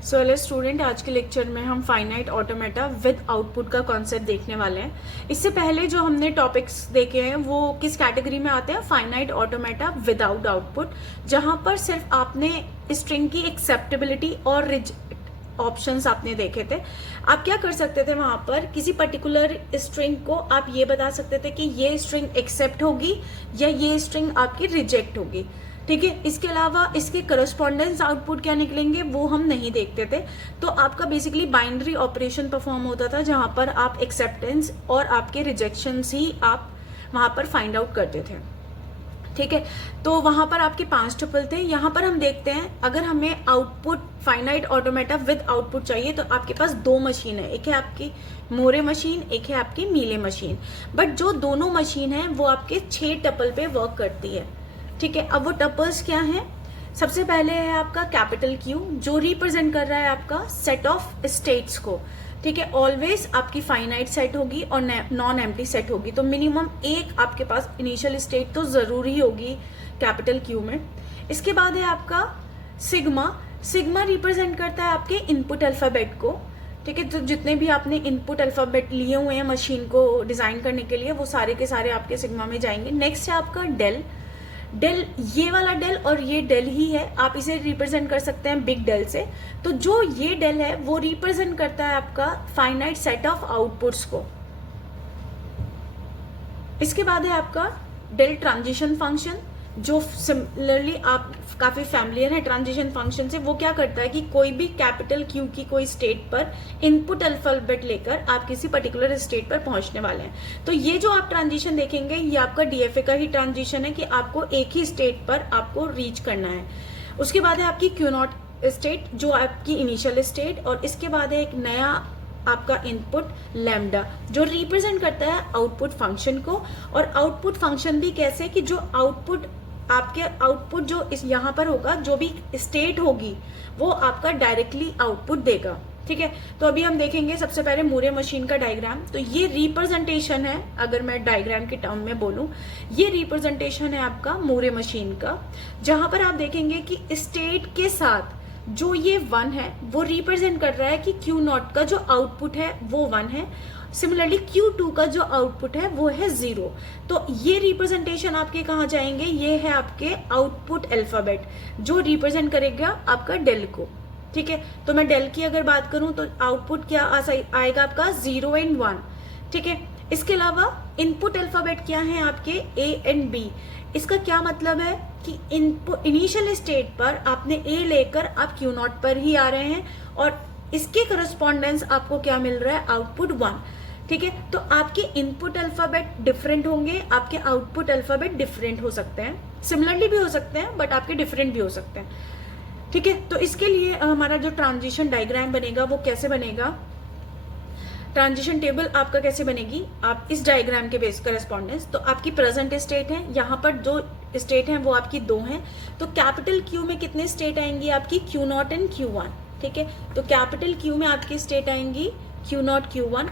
So hello student, आज के lecture में हम फाइनाइट ऑटोमेटा विद आउटपुट का कॉन्सेप्ट देखने वाले हैं। इससे पहले जो हमने टॉपिक्स देखे हैं वो किस कैटेगरी में आते हैं? फाइनाइट ऑटोमेटा विदाउट आउटपुट, जहां पर सिर्फ आपने स्ट्रिंग की एक्सेप्टेबिलिटी और रिजेक्ट ऑप्शंस आपने देखे थे। आप क्या कर सकते थे वहां पर? किसी पर्टिकुलर स्ट्रिंग को आप ये बता सकते थे कि ये स्ट्रिंग एक्सेप्ट होगी या ये स्ट्रिंग आपकी रिजेक्ट होगी। ठीक है, इसके अलावा इसके करस्पॉन्डेंस आउटपुट क्या निकलेंगे वो हम नहीं देखते थे। तो आपका बेसिकली बाइनरी ऑपरेशन परफॉर्म होता था, जहां पर आप एक्सेप्टेंस और आपके रिजेक्शंस ही आप वहां पर फाइंड आउट करते थे। ठीक है, तो वहां पर आपके 5 ट्रिपल थे। यहां पर हम देखते हैं, अगर हमें output finite automata with output चाहिए तो आपके पास 2 मशीन है, एक है आपकी मोरे मशीन, एक है आपकी मीले मशीन। बट जो दोनों मशीन है वो आपके 6 टपल पे वर्क करती है। ठीक है, अब वो टपल्स क्या हैं? सबसे पहले है आपका कैपिटल क्यू, जो रिप्रेजेंट कर रहा है आपका सेट ऑफ स्टेट्स को। ठीक है, ऑलवेज आपकी फाइनाइट सेट होगी और नॉन एम्प्टी सेट होगी, तो मिनिमम एक आपके पास इनिशियल स्टेट तो जरूरी होगी कैपिटल क्यू में। इसके बाद है आपका सिग्मा। सिग्मा रिप्रेजेंट करता है आपके इनपुट अल्फाबेट को। ठीक है, तो जितने भी आपने इनपुट अल्फाबेट लिए हुए हैं मशीन को डिजाइन करने के लिए, वो सारे के सारे आपके सिग्मा में जाएंगे। नेक्स्ट है आपका डेल। डेल, ये वाला डेल और ये डेल ही है, आप इसे रिप्रेजेंट कर सकते हैं बिग डेल से। तो जो ये डेल है वो रिप्रेजेंट करता है आपका फाइनाइट सेट ऑफ आउटपुट्स को। इसके बाद है आपका डेल ट्रांजिशन फंक्शन, जो सिमिलरली आप काफी फैमिलियर है ट्रांजिशन फंक्शन से। वो क्या करता है कि कोई भी कैपिटल क्यू की कोई स्टेट पर इनपुट अल्फाबेट लेकर आप किसी पर्टिकुलर स्टेट पर पहुंचने वाले हैं। तो ये जो आप ट्रांजिशन देखेंगे ये आपका डीएफए का ही ट्रांजिशन है कि आपको एक ही स्टेट पर आपको रीच करना है। उसके बाद है आपकी क्यू नॉट स्टेट, जो आपकी इनिशियल स्टेट, और इसके बाद है एक नया आपका इनपुट लैम्डा, जो रिप्रेजेंट करता है आउटपुट फंक्शन को। और आउटपुट फंक्शन भी कैसे कि जो आउटपुट आपके आउटपुट जो इस यहाँ पर होगा, जो भी स्टेट होगी वो आपका डायरेक्टली आउटपुट देगा। ठीक है, तो अभी हम देखेंगे सबसे पहले मूरे मशीन का डायग्राम। तो ये रिप्रेजेंटेशन है, अगर मैं डायग्राम के टर्म में बोलूं, ये रिप्रेजेंटेशन है आपका मूरे मशीन का, जहां पर आप देखेंगे कि स्टेट के साथ जो ये 1 है वो रिप्रेजेंट कर रहा है कि क्यू नॉट का जो आउटपुट है वो 1 है। सिमिलरली Q2 का जो आउटपुट है वो है 0। तो ये रिप्रेजेंटेशन आपके कहाँ जाएंगे? ये है आपके आउटपुट अल्फाबेट, जो रिप्रेजेंट करेगा आपका डेल को। ठीक है, तो मैं डेल की अगर बात करूं तो आउटपुट क्या आएगा आपका 0 एंड 1। ठीक है, इसके अलावा इनपुट अल्फाबेट क्या है आपके? A and B। इसका क्या मतलब है कि इनपुट इनिशियल स्टेट पर आपने A लेकर आप Q0 पर ही आ रहे हैं, और इसके करस्पॉन्डेंस आपको क्या मिल रहा है? आउटपुट 1। ठीक है, तो आपके इनपुट अल्फाबेट डिफरेंट होंगे, आपके आउटपुट अल्फाबेट डिफरेंट हो सकते हैं, सिमिलरली भी हो सकते हैं बट आपके डिफरेंट भी हो सकते हैं। ठीक है, तो इसके लिए हमारा जो ट्रांजिशन डायग्राम बनेगा वो कैसे बनेगा? ट्रांजिशन टेबल आपका कैसे बनेगी? आप इस डायग्राम के बेस करस्पॉन्डेंस, तो आपकी प्रेजेंट स्टेट है, यहाँ पर जो स्टेट है वो आपकी 2 हैं। तो कैपिटल क्यू में कितने स्टेट आएंगी आपकी? Q0 and Q1। ठीक है, तो कैपिटल क्यू में आपकी स्टेट आएंगी Q0 Q1।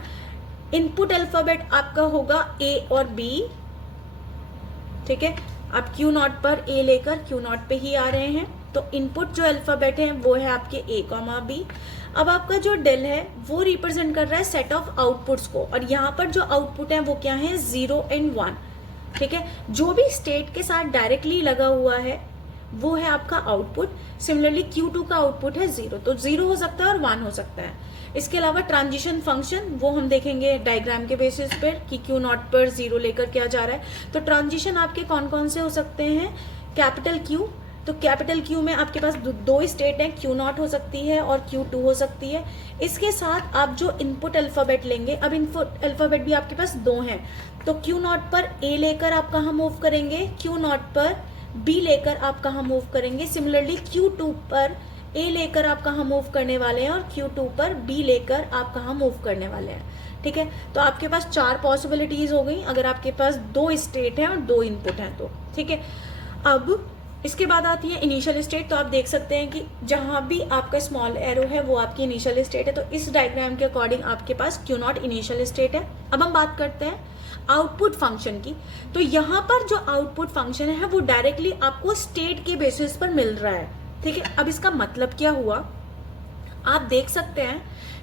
इनपुट अल्फाबेट आपका होगा A और B। ठीक है, आप Q0 पर A लेकर Q0 पे ही आ रहे हैं, तो इनपुट जो अल्फाबेट है वो है आपके A, B। अब आपका जो डेल है वो रिप्रेजेंट कर रहा है सेट ऑफ आउटपुट्स को, और यहाँ पर जो आउटपुट है वो क्या है? 0 एंड 1। ठीक है, जो भी स्टेट के साथ डायरेक्टली लगा हुआ है वो है आपका आउटपुट। सिमिलरली Q2 का आउटपुट है 0, तो 0 हो सकता है और 1 हो सकता है। इसके अलावा ट्रांजिशन फंक्शन वो हम देखेंगे डायग्राम के बेसिस पर कि Q0 पर 0 लेकर क्या जा रहा है। तो ट्रांजिशन आपके कौन कौन से हो सकते हैं? कैपिटल Q, तो कैपिटल Q में आपके पास 2 स्टेट हैं, Q0 हो सकती है और Q2 हो सकती है। इसके साथ आप जो इनपुट अल्फाबेट लेंगे, अब इनपुट अल्फाबेट भी आपके पास 2 हैं, तो Q0 पर A लेकर आप कहाँ मूव करेंगे? Q0 पर B लेकर आप कहाँ मूव करेंगे? सिमिलरली Q2 पर A लेकर आप कहाँ मूव करने वाले हैं, और Q2 पर B लेकर आप कहाँ मूव करने वाले हैं। ठीक है, तो आपके पास 4 पॉसिबिलिटीज हो गई अगर आपके पास 2 स्टेट हैं और 2 इनपुट हैं तो। ठीक है, अब इसके बाद आती है इनिशियल स्टेट। तो आप देख सकते हैं कि जहां भी आपका स्मॉल एरो है वो आपकी इनिशियल स्टेट है, तो इस डायग्राम के अकॉर्डिंग आपके पास Q0 इनिशियल स्टेट है। अब हम बात करते हैं आउटपुट फंक्शन की। तो यहाँ पर जो आउटपुट फंक्शन है वो डायरेक्टली आपको स्टेट के बेसिस पर मिल रहा है। ठीक है, अब इसका मतलब क्या हुआ? आप देख सकते हैं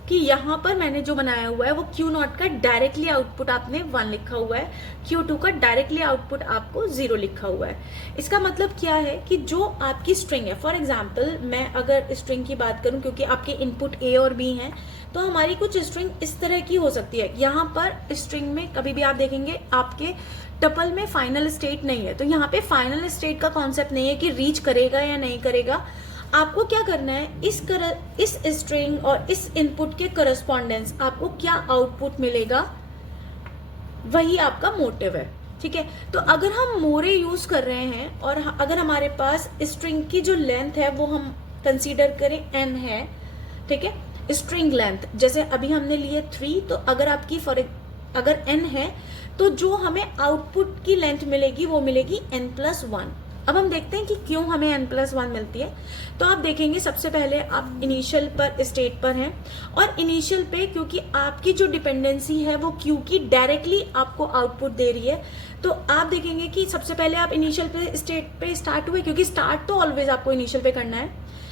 कि यहाँ पर मैंने जो बनाया हुआ है वो Q0 का डायरेक्टली आउटपुट आपने 1 लिखा हुआ है, Q2 का डायरेक्टली आउटपुट आपको 0 लिखा हुआ है। इसका मतलब क्या है कि जो आपकी स्ट्रिंग है, फॉर एग्जाम्पल मैं अगर स्ट्रिंग की बात करूं, क्योंकि आपके इनपुट A और B हैं, तो हमारी कुछ स्ट्रिंग इस तरह की हो सकती है। यहाँ पर स्ट्रिंग में कभी भी आप देखेंगे आपके टपल में फाइनल स्टेट नहीं है, तो यहाँ पे फाइनल स्टेट का कॉन्सेप्ट नहीं है कि रीच करेगा या नहीं करेगा। आपको क्या करना है, इस स्ट्रिंग और इस इनपुट के करस्पॉन्डेंस आपको क्या आउटपुट मिलेगा, वही आपका मोटिव है। ठीक है, तो अगर हम मोरे यूज कर रहे हैं और अगर हमारे पास स्ट्रिंग की जो लेंथ है वो हम कंसीडर करें n है, ठीक है, स्ट्रिंग लेंथ जैसे अभी हमने लिए 3, तो अगर आपकी अगर n है तो जो हमें आउटपुट की लेंथ मिलेगी वो मिलेगी n+1। अब हम देखते हैं कि क्यों हमें n+1 मिलती है। तो आप देखेंगे सबसे पहले आप इनिशियल पर स्टेट पर हैं, और इनिशियल पे क्योंकि आपकी जो डिपेंडेंसी है वो क्यू की डायरेक्टली आपको आउटपुट दे रही है, तो आप देखेंगे कि सबसे पहले आप इनिशियल पे स्टेट पे स्टार्ट हुए, क्योंकि स्टार्ट तो ऑलवेज आपको इनिशियल पे करना है,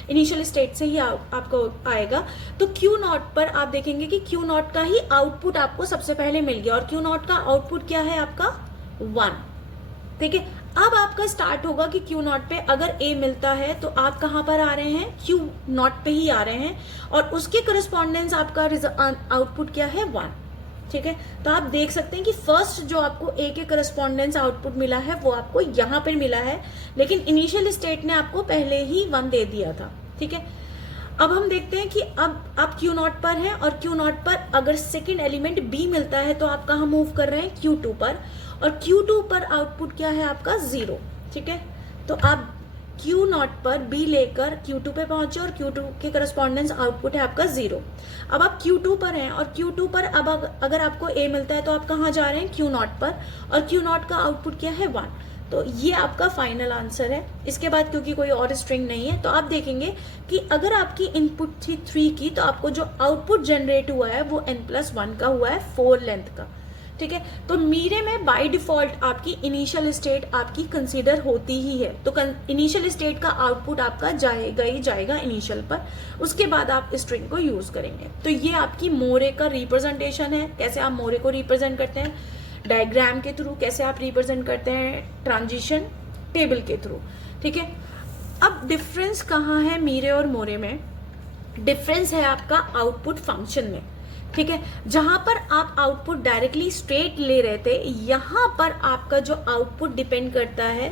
इनिशियल स्टेट से ही आपको आएगा। तो Q0 पर आप देखेंगे कि Q0 का ही आउटपुट आपको सबसे पहले मिल गया, और Q0 का आउटपुट क्या है आपका 1। ठीक है, अब आपका स्टार्ट होगा कि Q0 पे अगर A मिलता है तो आप कहां पर आ रहे हैं, Q0 पे ही आ रहे हैं, और उसके करस्पॉन्डेंस आपका आउटपुट क्या है 1। ठीक है, तो आप देख सकते हैं कि फर्स्ट जो आपको A के करस्पॉन्डेंस आउटपुट मिला है वो आपको यहाँ पर मिला है, लेकिन इनिशियल स्टेट ने आपको पहले ही 1 दे दिया था। ठीक है, अब हम देखते हैं कि अब आप Q0 पर हैं, और Q0 पर अगर सेकंड एलिमेंट B मिलता है तो आप कहाँ मूव कर रहे हैं, Q2 पर, और Q2 पर आउटपुट क्या है आपका 0। ठीक है, तो आप Q0 पर B लेकर Q2 पे पहुंचे और Q2 के करस्पॉन्डेंस आउटपुट है आपका 0। अब आप Q2 पर हैं, और Q2 पर अब अगर आपको A मिलता है तो आप कहाँ जा रहे हैं, Q0 पर, और Q0 का आउटपुट क्या है 1। तो ये आपका फाइनल आंसर है। इसके बाद क्योंकि कोई और स्ट्रिंग नहीं है तो आप देखेंगे कि अगर आपकी इनपुट थी 3 की, तो आपको जो आउटपुट जनरेट हुआ है वो n+1 का हुआ है 4 लेंथ का। ठीक है, तो मीरे में बाय डिफॉल्ट आपकी इनिशियल स्टेट आपकी कंसीडर होती ही है, तो इनिशियल स्टेट का आउटपुट आपका जाएगा ही जाएगा इनिशियल पर, उसके बाद आप स्ट्रिंग को यूज करेंगे। तो ये आपकी मोरे का रिप्रेजेंटेशन है, कैसे आप मोरे को रिप्रेजेंट करते हैं, डायग्राम के थ्रू, कैसे आप रिप्रेजेंट करते हैं ट्रांजिशन टेबल के थ्रू। ठीक है, अब डिफरेंस कहाँ है मीरे और मोरे में, डिफरेंस है आपका आउटपुट फंक्शन में। ठीक है, जहां पर आप आउटपुट डायरेक्टली स्ट्रेट ले रहे थे, यहां पर आपका जो आउटपुट डिपेंड करता है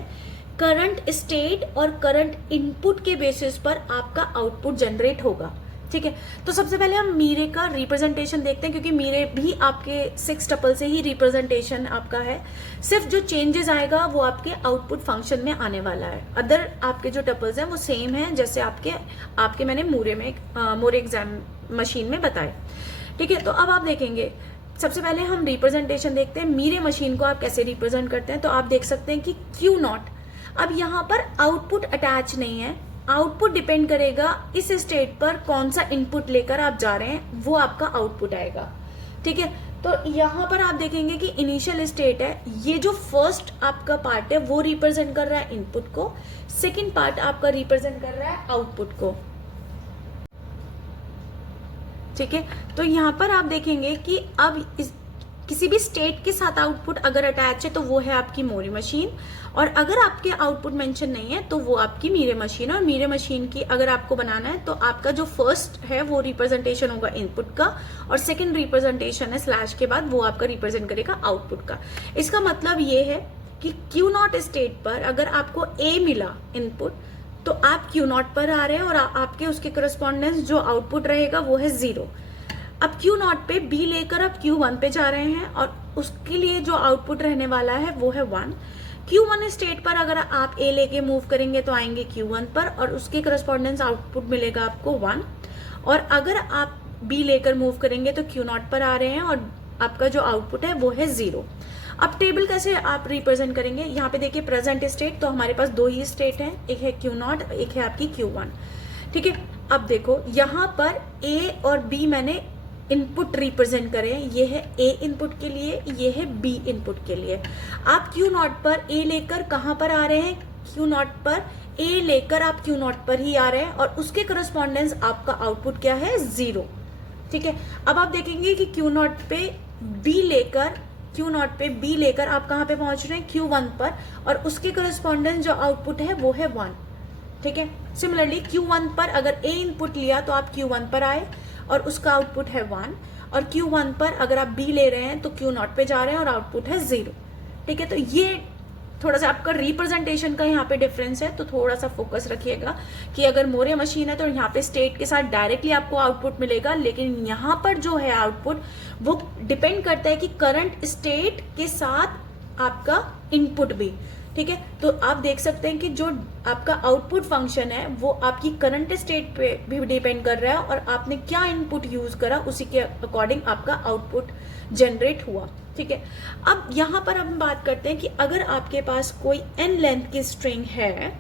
करंट स्टेट और करंट इनपुट के बेसिस पर आपका आउटपुट जनरेट होगा। ठीक है, तो सबसे पहले हम मीरे का रिप्रेजेंटेशन देखते हैं, क्योंकि मीरे भी आपके 6 टपल से ही रिप्रेजेंटेशन आपका है। सिर्फ जो चेंजेस आएगा वो आपके आउटपुट फंक्शन में आने वाला है, अदर आपके जो टपल्स हैं वो सेम है जैसे आपके मैंने मोरे एग्जाम मशीन में बताए। ठीक है, तो अब आप देखेंगे सबसे पहले हम रिप्रेजेंटेशन देखते हैं, मीरे मशीन को आप कैसे रिप्रेजेंट करते हैं। तो आप देख सकते हैं कि Q0, अब यहाँ पर आउटपुट अटैच नहीं है, आउटपुट डिपेंड करेगा इस स्टेट पर कौन सा इनपुट लेकर आप जा रहे हैं, वो आपका आउटपुट आएगा। ठीक है, तो यहाँ पर आप देखेंगे कि इनिशियल स्टेट है, ये जो फर्स्ट आपका पार्ट है वो रिप्रेजेंट कर रहा है इनपुट को, सेकेंड पार्ट आपका रिप्रेजेंट कर रहा है आउटपुट को। ठीक है, तो यहाँ पर आप देखेंगे कि अब किसी भी स्टेट के साथ आउटपुट अगर अटैच है तो वो है आपकी मोरे मशीन, और अगर आपके आउटपुट मेंशन नहीं है तो वो आपकी मीरे मशीन। और मीरे मशीन की अगर आपको बनाना है तो आपका जो फर्स्ट है वो रिप्रेजेंटेशन होगा इनपुट का, और सेकंड रिप्रेजेंटेशन है स्लैश के बाद, वो आपका रिप्रेजेंट करेगा आउटपुट का। इसका मतलब ये है कि Q0 स्टेट पर अगर आपको A मिला इनपुट, तो आप Q0 पर आ रहे हैं, और आपके उसके करस्पॉन्डेंस जो आउटपुट रहेगा वो है 0। अब Q0 पे B लेकर आप Q1 पे जा रहे हैं, और उसके लिए जो आउटपुट रहने वाला है वो है 1। Q1 स्टेट पर अगर आप A लेके मूव करेंगे तो आएंगे Q1 पर, और उसके करस्पॉन्डेंस आउटपुट मिलेगा आपको 1। और अगर आप B लेकर मूव करेंगे तो Q0 पर आ रहे हैं, और आपका जो आउटपुट है वो है 0। अब टेबल कैसे आप रिप्रेजेंट करेंगे, यहाँ पे देखिए प्रेजेंट स्टेट, तो हमारे पास 2 ही स्टेट हैं, एक है Q0, एक है आपकी Q1। ठीक है, अब देखो यहाँ पर A और B मैंने इनपुट रिप्रेजेंट करें, ये है A इनपुट के लिए, ये है B इनपुट के लिए। आप Q0 पर A लेकर कहां पर आ रहे हैं, क्यू नॉट पर ए लेकर आप क्यू नॉट पर ही आ रहे हैं और उसके करस्पॉन्डेंस आपका आउटपुट क्या है, 0। ठीक है, अब आप देखेंगे कि क्यू नॉट पे बी लेकर आप कहां पे पहुंच रहे हैं, Q1 पर, और उसके करस्पॉन्डेंस जो आउटपुट है वो है 1। ठीक है, सिमिलरली Q1 पर अगर A इनपुट लिया तो आप Q1 पर आए और उसका आउटपुट है 1, और Q1 पर अगर आप B ले रहे हैं तो Q0 पे जा रहे हैं और आउटपुट है 0। ठीक है, तो ये थोड़ा सा आपका रिप्रेजेंटेशन का यहाँ पे डिफरेंस है, तो थोड़ा सा फोकस रखिएगा कि अगर मोरे मशीन है तो यहाँ पे स्टेट के साथ डायरेक्टली आपको आउटपुट मिलेगा, लेकिन यहाँ पर जो है आउटपुट वो डिपेंड करता है कि करंट स्टेट के साथ आपका इनपुट भी। ठीक है, तो आप देख सकते हैं कि जो आपका आउटपुट फंक्शन है वो आपकी करंट स्टेट पे भी डिपेंड कर रहा है और आपने क्या इनपुट यूज करा उसी के अकॉर्डिंग आपका आउटपुट जनरेट हुआ। ठीक है, अब यहां पर हम बात करते हैं कि अगर आपके पास कोई n लेंथ की स्ट्रिंग है,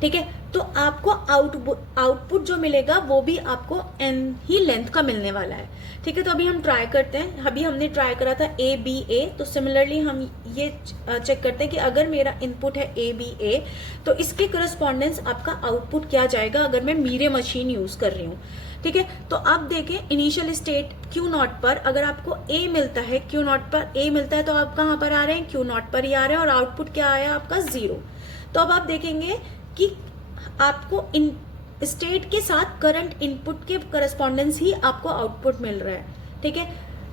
ठीक है, तो आपको आउटपुट जो मिलेगा वो भी आपको n ही लेंथ का मिलने वाला है। ठीक है, तो अभी हम ट्राई करते हैं। अभी हमने ट्राई करा था A B A, तो सिमिलरली हम ये चेक करते हैं कि अगर मेरा इनपुट है A B A तो इसके करस्पॉन्डेंस आपका आउटपुट क्या जाएगा अगर मैं मीरे मशीन यूज कर रही हूँ। ठीक है, तो आप देखें इनिशियल स्टेट Q0 पर अगर आपको A मिलता है, Q0 पर A मिलता है तो आप कहाँ पर आ रहे हैं, Q0 पर ही आ रहे हैं और आउटपुट क्या आया आपका 0। तो अब आप देखेंगे कि आपको इन स्टेट के साथ करंट इनपुट के करस्पॉन्डेंस ही आपको आउटपुट मिल रहा है। ठीक है,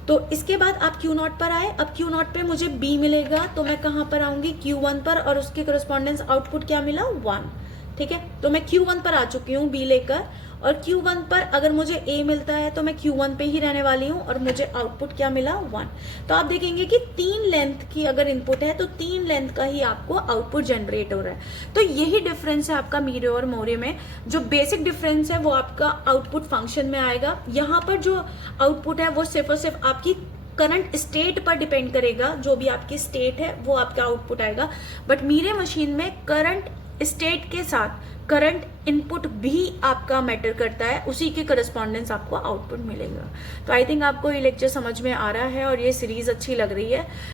तो इसके बाद आप Q0 पर आए, अब Q0 पे मुझे B मिलेगा तो मैं कहाँ पर आऊंगी, Q1 पर, और उसके करस्पॉन्डेंस आउटपुट क्या मिला, 1। ठीक है, तो मैं Q1 पर आ चुकी हूँ B लेकर, और Q1 पर अगर मुझे A मिलता है तो मैं Q1 पे ही रहने वाली हूँ और मुझे आउटपुट क्या मिला, 1। तो आप देखेंगे कि 3 लेंथ की अगर इनपुट है तो 3 लेंथ का ही आपको आउटपुट जनरेट हो रहा है। तो यही डिफरेंस है आपका मीरे और मोरे में। जो बेसिक डिफरेंस है वो आपका आउटपुट फंक्शन में आएगा। यहाँ पर जो आउटपुट है वो सिर्फ और सिर्फ आपकी करंट स्टेट पर डिपेंड करेगा, जो भी आपकी स्टेट है वो आपका आउटपुट आएगा। बट मीरे मशीन में करंट स्टेट के साथ करंट इनपुट भी आपका मैटर करता है, उसी के करस्पॉन्डेंस आपको आउटपुट मिलेगा। तो आई थिंक आपको ये लेक्चर समझ में आ रहा है और ये सीरीज अच्छी लग रही है।